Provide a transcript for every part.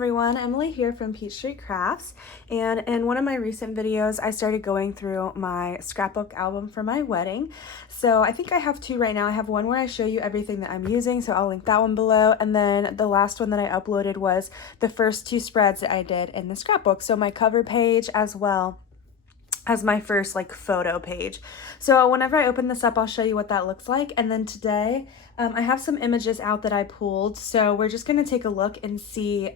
everyone, Emily here from Peach Street Crafts, and in one of my recent videos I started going through my scrapbook album for my wedding. So I think I have two right now. I have one where I show you everything that I'm using, so I'll link that one below, and then the last one that I uploaded was the first two spreads that I did in the scrapbook, so my cover page as well as my first photo page. So whenever I open this up, I'll show you what that looks like. And then today I have some images out that I pulled, so we're just going to take a look and see.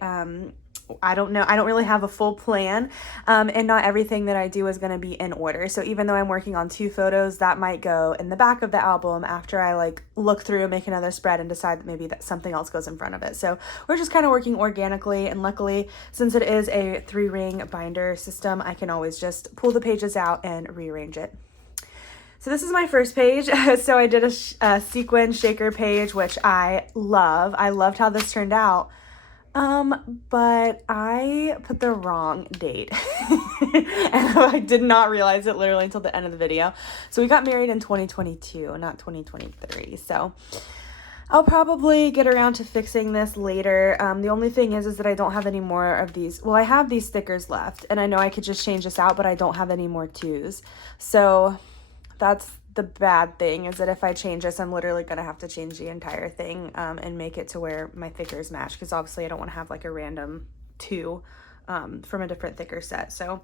I don't know, I don't really have a full plan, and not everything that I do is going to be in order. So even though I'm working on two photos, that might go in the back of the album after I look through, make another spread, and decide that maybe that something else goes in front of it. So we're just kind of working organically, and luckily, since it is a 3-ring binder system, I can always just pull the pages out and rearrange it. So this is my first page. So I did a sequin shaker page, which I love. I loved how this turned out. But I put the wrong date and I did not realize it literally until the end of the video. So we got married in 2022, not 2023. So I'll probably get around to fixing this later. The only thing is that I don't have any more of these. Well, I have these stickers left, and I know I could just change this out, but I don't have any more twos. So that's the bad thing, is that if I change this, I'm literally going to have to change the entire thing and make it to where my thickers match, because obviously I don't want to have a random two from a different thicker set. So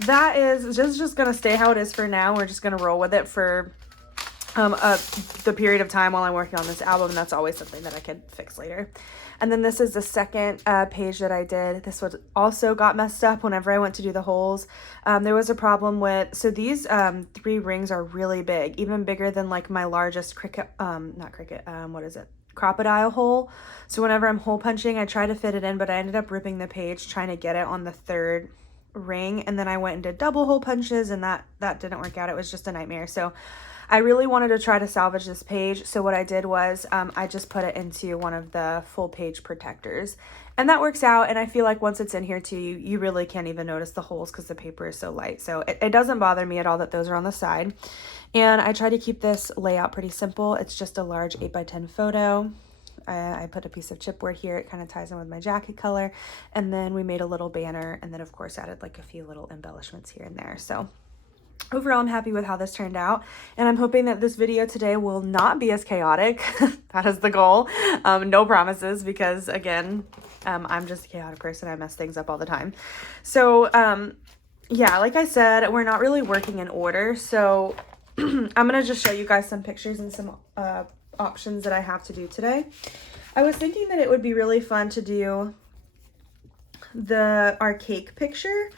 that is just going to stay how it is for now. We're just going to roll with it for the period of time while I'm working on this album. That's always something that I could fix later. And then this is the second page that I did. This was also got messed up whenever I went to do the holes. There was a problem with, so these 3 rings are really big, even bigger than my largest crocodile hole. So whenever I'm hole punching, I try to fit it in, but I ended up ripping the page trying to get it on the 3rd ring. And then I went and did double hole punches, and that didn't work out. It was just a nightmare. So I really wanted to try to salvage this page, so what I did was I just put it into one of the full page protectors, and that works out. And I feel like once it's in here too, you really can't even notice the holes because the paper is so light. So it doesn't bother me at all that those are on the side. And I try to keep this layout pretty simple. It's just a large 8x10 photo. I put a piece of chipboard here. It kind of ties in with my jacket color, and then we made a little banner, and then of course added a few little embellishments here and there. So overall, I'm happy with how this turned out, and I'm hoping that this video today will not be as chaotic. That is the goal. No promises, because again, I'm just a chaotic person. I mess things up all the time. So yeah, like I said, we're not really working in order. So I'm gonna just show you guys some pictures and some options that I have to do today. I was thinking that it would be really fun to do our cake picture,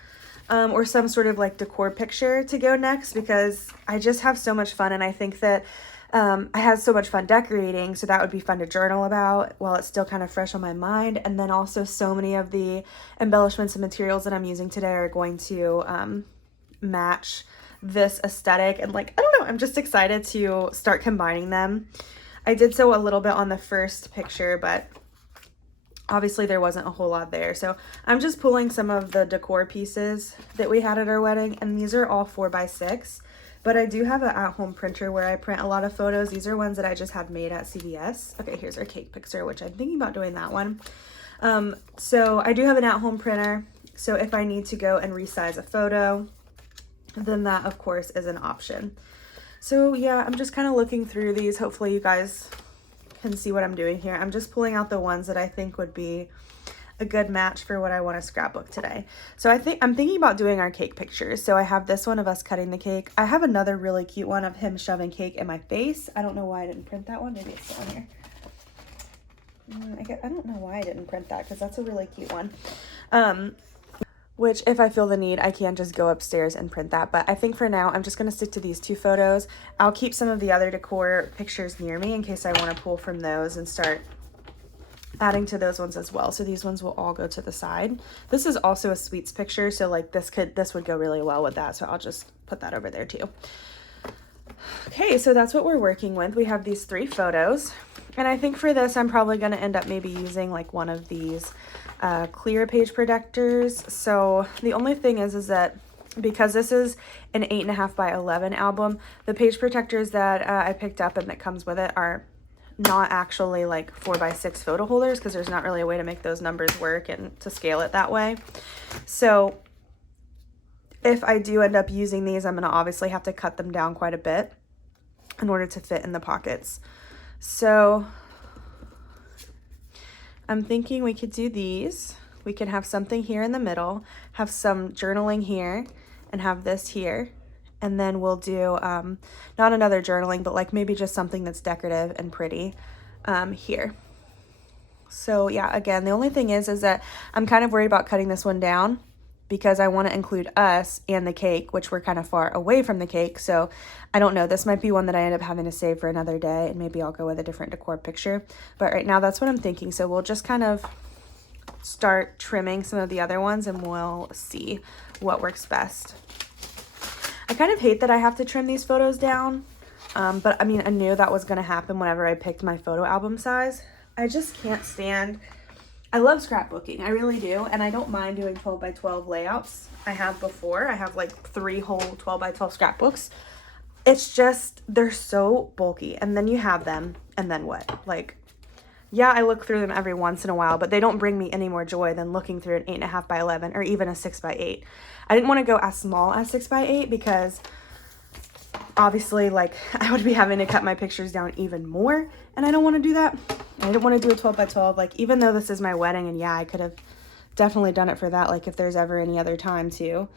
or some sort of decor picture to go next, because I just have so much fun, and I think that I had so much fun decorating, so that would be fun to journal about while it's still kind of fresh on my mind. And then also so many of the embellishments and materials that I'm using today are going to match this aesthetic, and I don't know, I'm just excited to start combining them. I did so a little bit on the first picture, but obviously there wasn't a whole lot there. So I'm just pulling some of the decor pieces that we had at our wedding, and these are all 4x6, but I do have an at-home printer where I print a lot of photos. These are ones that I just had made at CVS. Okay, here's our cake picture, which I'm thinking about doing that one. So I do have an at-home printer, so if I need to go and resize a photo, then that of course is an option. So yeah, I'm just kind of looking through these. Hopefully you guys can see what I'm doing here. I'm just pulling out the ones that I think would be a good match for what I want to scrapbook today. So I'm thinking about doing our cake pictures. So I have this one of us cutting the cake. I have another really cute one of him shoving cake in my face. I don't know why I didn't print that one. Maybe it's still on here. I don't know why I didn't print that, because that's a really cute one. Which if I feel the need, I can just go upstairs and print that. But I think for now, I'm just going to stick to these 2 photos. I'll keep some of the other decor pictures near me in case I want to pull from those and start adding to those ones as well. So these ones will all go to the side. This is also a sweets picture, so this would go really well with that. So I'll just put that over there too. Okay, so that's what we're working with. We have these 3 photos, and I think for this, I'm probably going to end up maybe using one of these clear page protectors. So the only thing is that because this is an 8.5 by 11 album, the page protectors that I picked up and that comes with it are not actually like 4x6 photo holders because there's not really a way to make those numbers work and to scale it that way. So if I do end up using these, I'm going to obviously have to cut them down quite a bit in order to fit in the pockets. So I'm thinking we could do these. We can have something here in the middle, have some journaling here, and have this here. And then we'll do, not another journaling, but like maybe just something that's decorative and pretty here. So yeah, again, the only thing is that I'm kind of worried about cutting this one down because I want to include us and the cake, which we're kind of far away from the cake. So I don't know, this might be one that I end up having to save for another day, and maybe I'll go with a different decor picture. But right now that's what I'm thinking. So we'll just kind of start trimming some of the other ones and we'll see what works best. I kind of hate that I have to trim these photos down, but I mean, I knew that was going to happen whenever I picked my photo album size. I just can't stand, I love scrapbooking, I really do, and I don't mind doing 12x12 layouts. I have before, I have like 3 whole 12x12 scrapbooks. It's just, they're so bulky, and then you have them, and then what? Like, yeah, I look through them every once in a while, but they don't bring me any more joy than looking through an 8.5x11 or even a 6x8. I didn't want to go as small as 6x8 because obviously, like, I would be having to cut my pictures down even more, and I don't want to do that. I didn't want to do a 12x12, like, even though this is my wedding, and yeah, I could have definitely done it for that, like, if there's ever any other time too.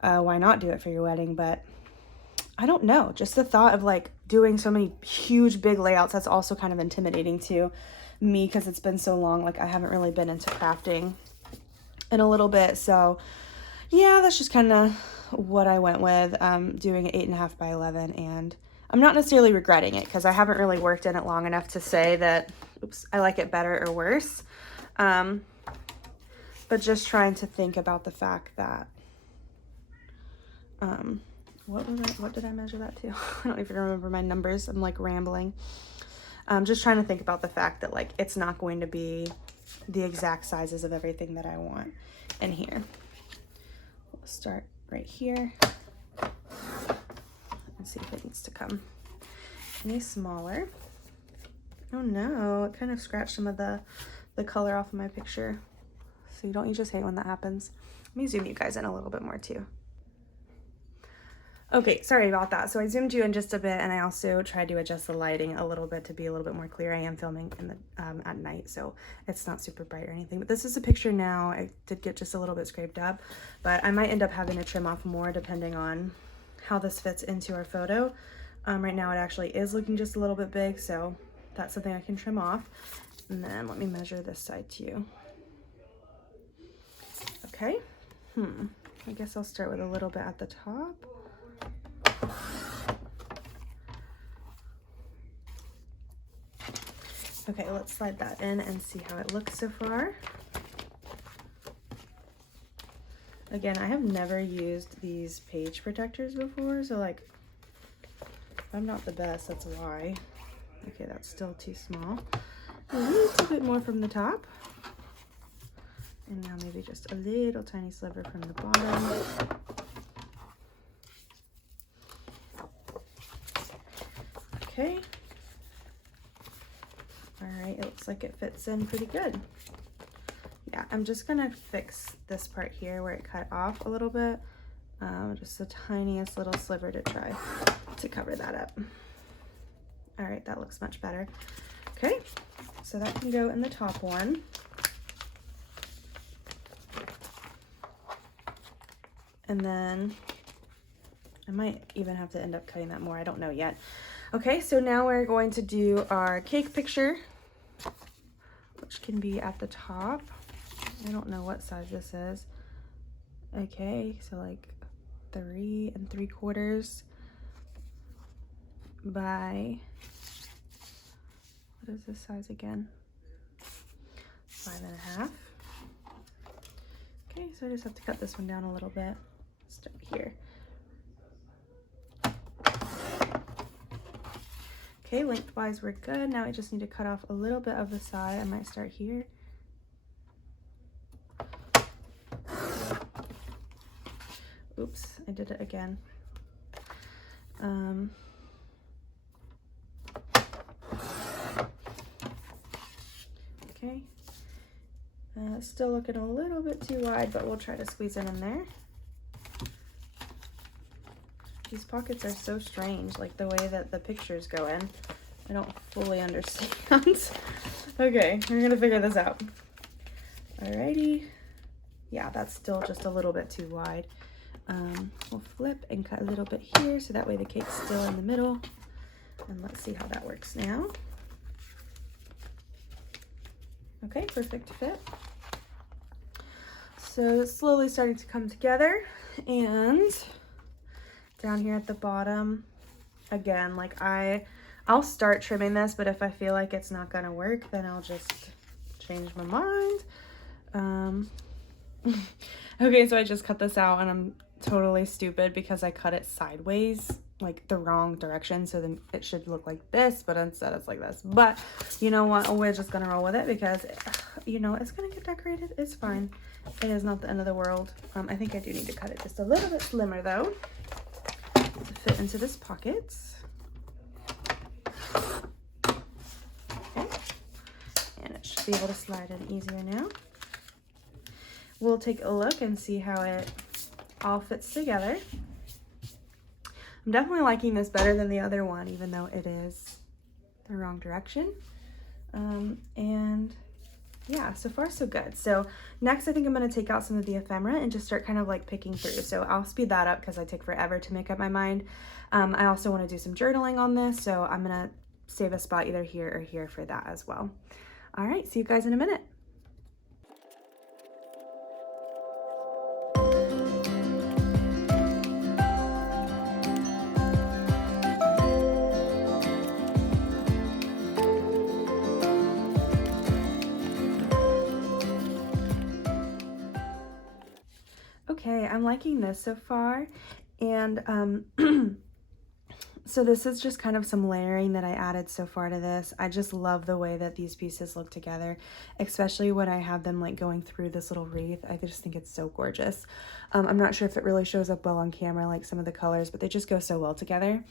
Why not do it for your wedding? But I don't know, just the thought of like doing so many huge big layouts, that's also kind of intimidating to me because it's been so long. Like, I haven't really been into crafting in a little bit. So yeah, that's just kind of what I went with, doing an 8.5x11, and I'm not necessarily regretting it because I haven't really worked in it long enough to say that, oops, I like it better or worse. But just trying to think about the fact that, what did I measure that to? I don't even remember my numbers. I'm like rambling. Just trying to think about the fact that like it's not going to be the exact sizes of everything that I want in here. We'll start right here and see if it needs to come any smaller. Oh no, it kind of scratched some of the color off of my picture. So don't you just hate when that happens? Let me zoom you guys in a little bit more too. Okay, sorry about that. So I zoomed you in just a bit, and I also tried to adjust the lighting a little bit to be a little bit more clear. I am filming in the at night, so it's not super bright or anything. But this is a picture now. I did get just a little bit scraped up, but I might end up having to trim off more depending on how this fits into our photo. Right now it actually is looking just a little bit big, so that's something I can trim off. And then let me measure this side too. Okay, I guess I'll start with a little bit at the top. Okay, let's slide that in and see how it looks so far. Again, I have never used these page protectors before, so like, I'm not the best, that's why. Okay, that's still too small. A little bit more from the top. And now maybe just a little tiny sliver from the bottom. Okay. All right, it looks like it fits in pretty good. Yeah, I'm just gonna fix this part here where it cut off a little bit. Just the tiniest little sliver to try to cover that up. All right, that looks much better. Okay, so that can go in the top one. And then I might even have to end up cutting that more, I don't know yet. Okay, so now we're going to do our cake picture, which can be at the top. I don't know what size this is. Okay, so like 3 3/4 by, what is this size again? 5.5. Okay, so I just have to cut this one down a little bit. Start here. Okay, lengthwise we're good. Now I just need to cut off a little bit of the side. I might start here. Oops, I did it again. Okay. Still looking a little bit too wide, but we'll try to squeeze it in there. These pockets are so strange, like the way that the pictures go in. I don't fully understand. Okay, we're gonna figure this out. Alrighty. Yeah, that's still just a little bit too wide. We'll flip and cut a little bit here so that way the cake's still in the middle. And let's see how that works now. Okay, perfect fit. So it's slowly starting to come together, and down here at the bottom, again, like I'll start trimming this, but if I feel like it's not gonna work, then I'll just change my mind. Okay, so I just cut this out, and I'm totally stupid because I cut it sideways, like the wrong direction, so then it should look like this, but instead it's like this. But you know what, we're just gonna roll with it because, you know, it's gonna get decorated. It's fine. It is not the end of the world. I think I do need to cut it just a little bit slimmer though to fit into this pocket. Okay, and it should be able to slide in easier now. We'll take a look and see how it all fits together. I'm definitely liking this better than the other one, even though it is the wrong direction. And yeah, so far so good. So next I think I'm going to take out some of the ephemera and just start kind of like picking through. So I'll speed that up because I take forever to make up my mind. I also want to do some journaling on this, so I'm going to save a spot either here or here for that as well. All right, see you guys in a minute. Okay, I'm liking this so far, and so this is just kind of some layering that I added so far to this. I just love the way that these pieces look together, especially when I have them like going through this little wreath. I just think it's so gorgeous. I'm not sure if it really shows up well on camera, like some of the colors, but they just go so well together.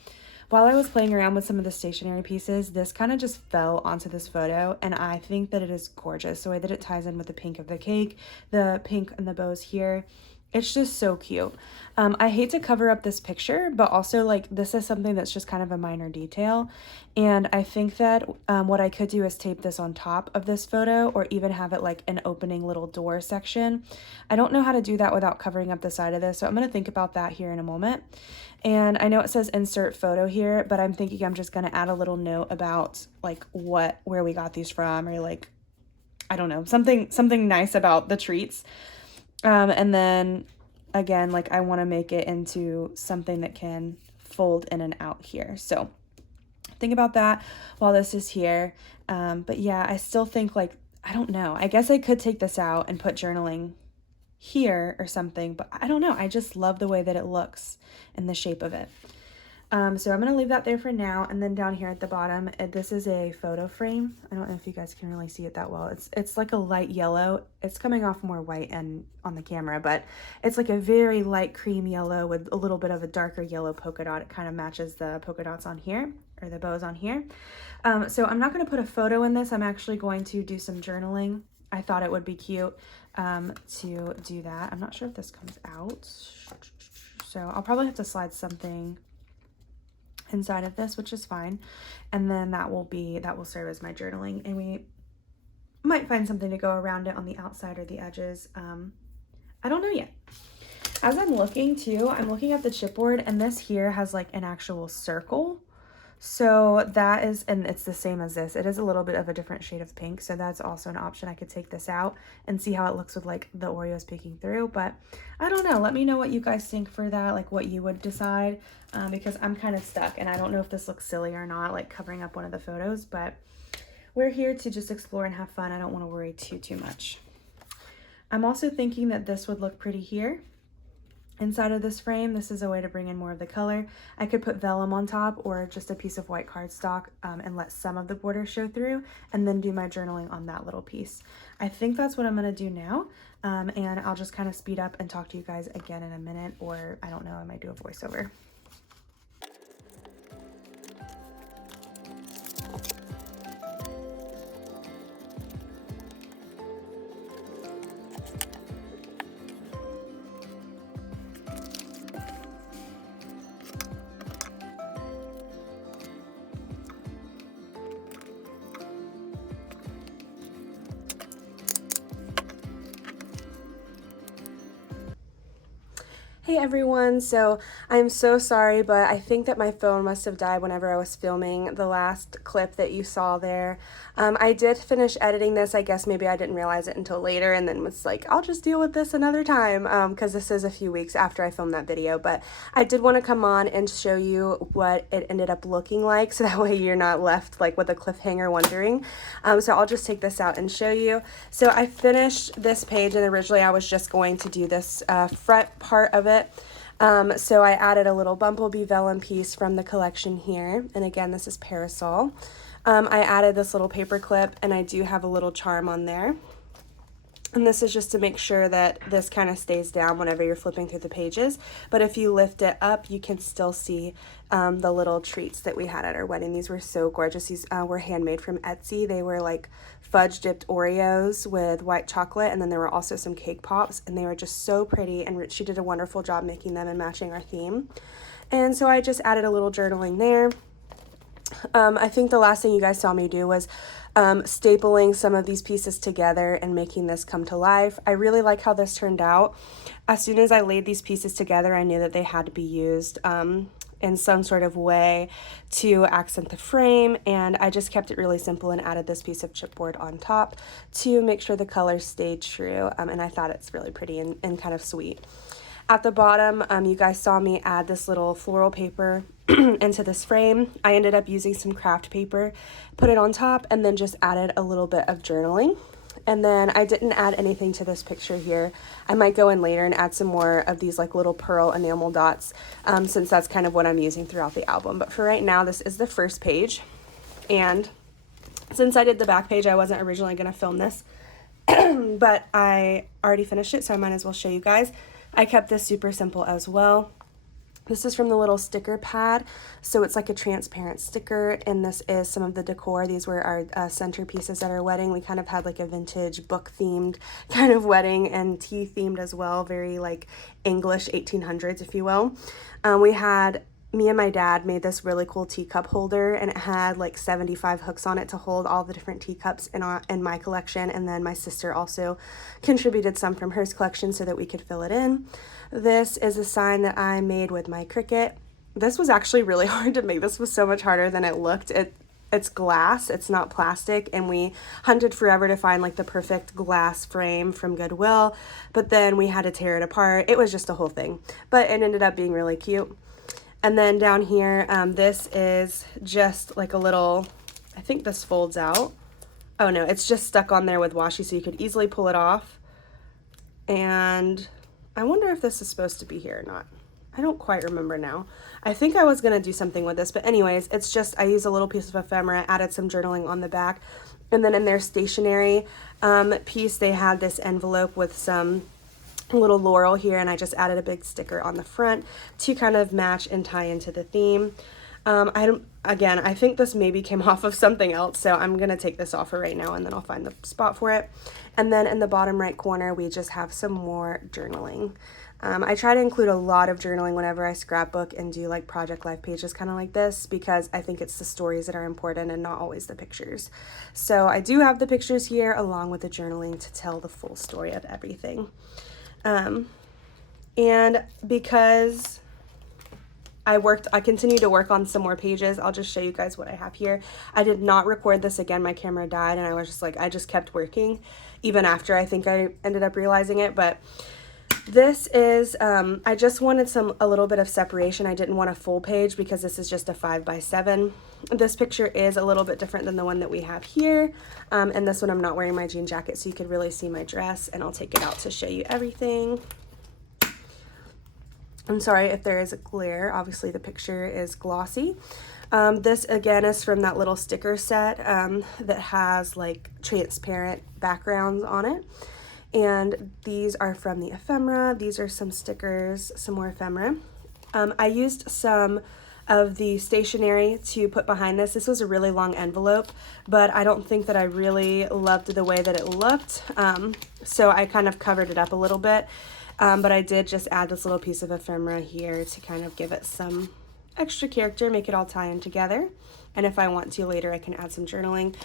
While I was playing around with some of the stationery pieces, this kind of just fell onto this photo, and I think that it is gorgeous. The way that it ties in with the pink of the cake, the pink and the bows here. It's just so cute. I hate to cover up this picture, but also like this is something that's just kind of a minor detail. And I think that what I could do is tape this on top of this photo, or even have it like an opening little door section. I don't know how to do that without covering up the side of this, so I'm going to think about that here in a moment. And I know it says insert photo here, but I'm thinking I'm just going to add a little note about like where we got these from, or like, I don't know, something nice about the treats. And then again, like I want to make it into something that can fold in and out here. So think about that while this is here. But yeah, I still think like, I don't know, I guess I could take this out and put journaling here or something, but I don't know. I just love the way that it looks and the shape of it. So I'm going to leave that there for now. And then down here at the bottom, this is a photo frame. I don't know if you guys can really see it that well. It's like a light yellow. It's coming off more white and on the camera, but it's like a very light cream yellow with a little bit of a darker yellow polka dot. It kind of matches the polka dots on here, or the bows on here. So I'm not going to put a photo in this. I'm actually going to do some journaling. I thought it would be cute to do that. I'm not sure if this comes out. So I'll probably have to slide something inside of this, which is fine, and then that will serve as my journaling, and we might find something to go around it on the outside or the edges. I don't know yet. As I'm looking too, I'm looking at the chipboard, and this here has like an actual circle, so that is, and it's the same as this. It is a little bit of a different shade of pink, so that's also an option. I could take this out and see how it looks with like the Oreos peeking through, but I don't know. Let me know what you guys think for that, like what you would decide, because I'm kind of stuck, and I don't know if this looks silly or not, like covering up one of the photos, but we're here to just explore and have fun. I don't want to worry too much. I'm also thinking that this would look pretty here. Inside of this frame, this is a way to bring in more of the color. I could put vellum on top, or just a piece of white cardstock, and let some of the border show through, and then do my journaling on that little piece. I think that's what I'm gonna do now, and I'll just kind of speed up and talk to you guys again in a minute, or I don't know, I might do a voiceover. Hey everyone, so I'm so sorry, but I think that my phone must have died whenever I was filming the last clip that you saw there. I did finish editing this. I guess maybe I didn't realize it until later and then was like, I'll just deal with this another time because this is a few weeks after I filmed that video. But I did want to come on and show you what it ended up looking like so that way you're not left like with a cliffhanger wondering. So I'll just take this out and show you. So I finished this page and originally I was just going to do this front part of it. So I added a little bumblebee vellum piece from the collection here. And again, this is Parasol. I added this little paper clip and I do have a little charm on there. And this is just to make sure that this kind of stays down whenever you're flipping through the pages. But if you lift it up, you can still see the little treats that we had at our wedding. These were so gorgeous. These were handmade from Etsy. They were like fudge dipped Oreos with white chocolate, and then there were also some cake pops, and they were just so pretty, and she did a wonderful job making them and matching our theme. And so I just added a little journaling there. I think the last thing you guys saw me do was stapling some of these pieces together and making this come to life. I really like how this turned out. As soon as I laid these pieces together, I knew that they had to be used in some sort of way to accent the frame, and I just kept it really simple and added this piece of chipboard on top to make sure the colors stayed true, and I thought it's really pretty and kind of sweet. At the bottom, you guys saw me add this little floral paper into this frame. I ended up using some craft paper, put it on top, and then just added a little bit of journaling. And then I didn't add anything to this picture here. I might go in later and add some more of these like little pearl enamel dots since that's kind of what I'm using throughout the album. But for right now, this is the first page. And since I did the back page, I wasn't originally going to film this, but I already finished it, so I might as well show you guys. I kept this super simple as well. This is from the little sticker pad, so it's like a transparent sticker, and this is some of the decor. These were our centerpieces at our wedding. We kind of had like a vintage book themed kind of wedding and tea themed as well, very like English 1800s, if you will. Me and my dad made this really cool teacup holder, and it had like 75 hooks on it to hold all the different teacups in my collection, and then my sister also contributed some from her collection so that we could fill it in. This is a sign that I made with my Cricut. This was actually really hard to make. This was so much harder than it looked. It's glass, it's not plastic, and we hunted forever to find like the perfect glass frame from Goodwill, but then we had to tear it apart. It was just a whole thing, but it ended up being really cute. And then down here, this is just like a little, I think this folds out. Oh no, it's just stuck on there with washi, so you could easily pull it off. And I wonder if this is supposed to be here or not. I don't quite remember now. I think I was gonna do something with this, but anyways, it's just, I used a little piece of ephemera, added some journaling on the back, and then in their stationery piece, they had this envelope with some little laurel here, and I just added a big sticker on the front to kind of match and tie into the theme. I think this maybe came off of something else, so I'm gonna take this off for right now and then I'll find the spot for it. And then in the bottom right corner, we just have some more journaling. I try to include a lot of journaling whenever I scrapbook and do like project life pages kind of like this, because I think it's the stories that are important and not always the pictures. So I do have the pictures here along with the journaling to tell the full story of everything. And because I continued to work on some more pages, I'll just show you guys what I have here. I did not record this again. My camera died, and I was just like, I just kept working even after I think I ended up realizing it. But this is, I just wanted a little bit of separation. I didn't want a full page because this is just a 5x7. This picture is a little bit different than the one that we have here. And this one I'm not wearing my jean jacket, so you could really see my dress, and I'll take it out to show you everything. I'm sorry if there is a glare. Obviously the picture is glossy. This again is from that little sticker set that has like transparent backgrounds on it. And these are from the ephemera. These are some stickers, some more ephemera. I used some of the stationery to put behind this. This was a really long envelope, but I don't think that I really loved the way that it looked. So I kind of covered it up a little bit. But I did just add this little piece of ephemera here to kind of give it some extra character, make it all tie in together. And if I want to later, I can add some journaling.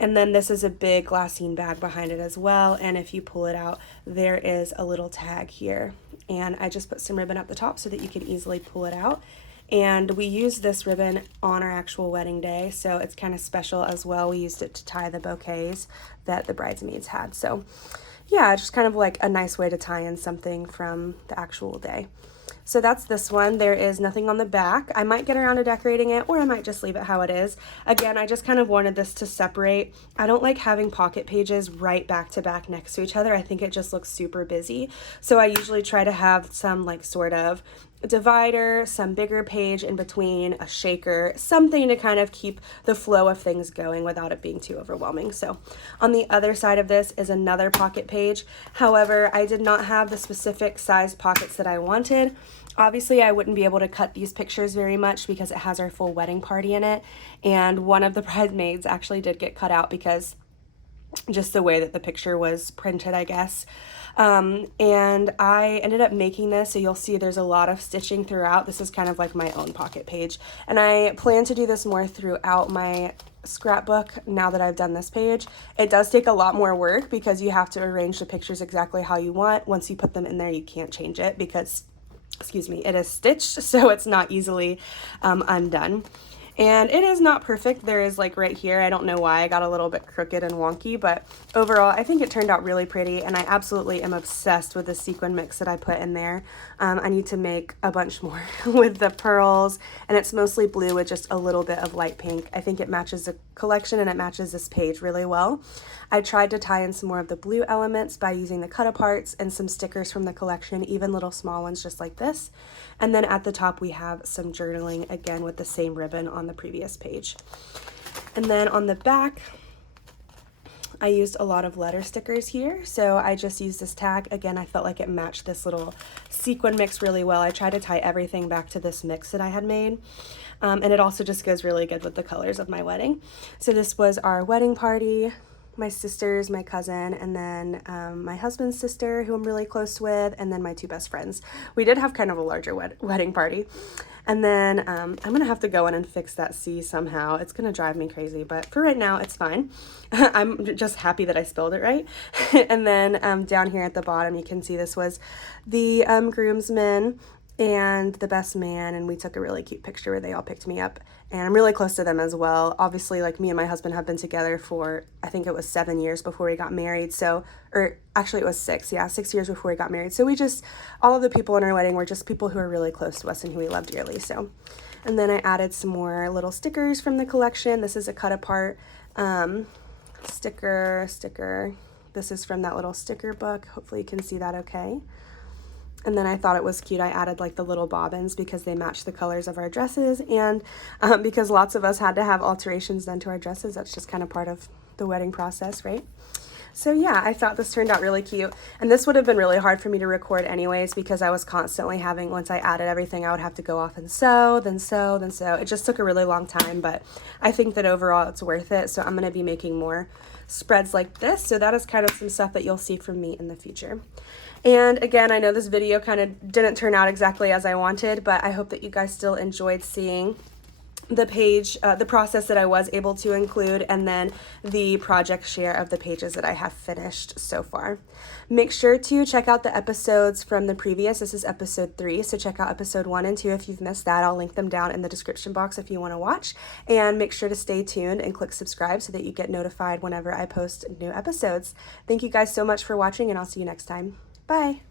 And then this is a big glassine bag behind it as well. And if you pull it out, there is a little tag here. and I just put some ribbon at the top so that you can easily pull it out. And we used this ribbon on our actual wedding day, so it's kind of special as well. We used it to tie the bouquets that the bridesmaids had. So yeah, just kind of like a nice way to tie in something from the actual day. So that's this one. There is nothing on the back. I might get around to decorating it, or I might just leave it how it is. Again, I just kind of wanted this to separate. I don't like having pocket pages right back to back next to each other. I think it just looks super busy. So I usually try to have some like sort of divider, some bigger page in between, a shaker, something to kind of keep the flow of things going without it being too overwhelming. So on the other side of this is another pocket page. However, I did not have the specific size pockets that I wanted. Obviously, I wouldn't be able to cut these pictures very much because it has our full wedding party in it. And one of the bridesmaids actually did get cut out because just the way that the picture was printed, I guess. And I ended up making this, so you'll see there's a lot of stitching throughout. This is kind of like my own pocket page, and I plan to do this more throughout my scrapbook now that I've done this page. It does take a lot more work because you have to arrange the pictures exactly how you want. Once you put them in there, you can't change it because, excuse me, it is stitched, so it's not easily undone. And it is not perfect. There is like right here, I don't know why I got a little bit crooked and wonky, but overall I think it turned out really pretty, and I absolutely am obsessed with the sequin mix that I put in there. I need to make a bunch more with the pearls, and it's mostly blue with just a little bit of light pink. I think it matches the collection and it matches this page really well. I tried to tie in some more of the blue elements by using the cut aparts and some stickers from the collection, even little small ones just like this. And then at the top we have some journaling, again with the same ribbon on the previous page. And then on the back, I used a lot of letter stickers here. So I just used this tag. Again, I felt like it matched this little sequin mix really well. I tried to tie everything back to this mix that I had made. And it also just goes really good with the colors of my wedding. So this was our wedding party. My sisters, my cousin, and then my husband's sister, who I'm really close with, and then my two best friends. We did have kind of a larger wedding party. And then I'm going to have to go in and fix that C somehow. It's going to drive me crazy, but for right now, it's fine. I'm just happy that I spelled it right. And then down here at the bottom, you can see this was the groomsmen and the best man, and we took a really cute picture where they all picked me up, and I'm really close to them as well. Obviously, like, me and my husband have been together for, I think it was 7 years before we got married, so, or actually it was 6 years before we got married. So we just, all of the people in our wedding were just people who are really close to us and who we love dearly. So, and then I added some more little stickers from the collection. This is a cut apart sticker. This is from that little sticker book. Hopefully you can see that okay. And then I thought it was cute. I added like the little bobbins because they match the colors of our dresses, and because lots of us had to have alterations done to our dresses. That's just kind of part of the wedding process, right? So yeah, I thought this turned out really cute, and this would have been really hard for me to record anyways because I was constantly having, once I added everything, I would have to go off and sew, then sew, then sew. It just took a really long time, but I think that overall it's worth it. So I'm going to be making more spreads like this. So that is kind of some stuff that you'll see from me in the future. And again, I know this video kind of didn't turn out exactly as I wanted, but I hope that you guys still enjoyed seeing the page, the process that I was able to include, and then the project share of the pages that I have finished so far. Make sure to check out the episodes from the previous. This is episode 3, so check out episode 1 and 2 if you've missed that. I'll link them down in the description box if you want to watch, and make sure to stay tuned and click subscribe so that you get notified whenever I post new episodes. Thank you guys so much for watching, and I'll see you next time. Bye.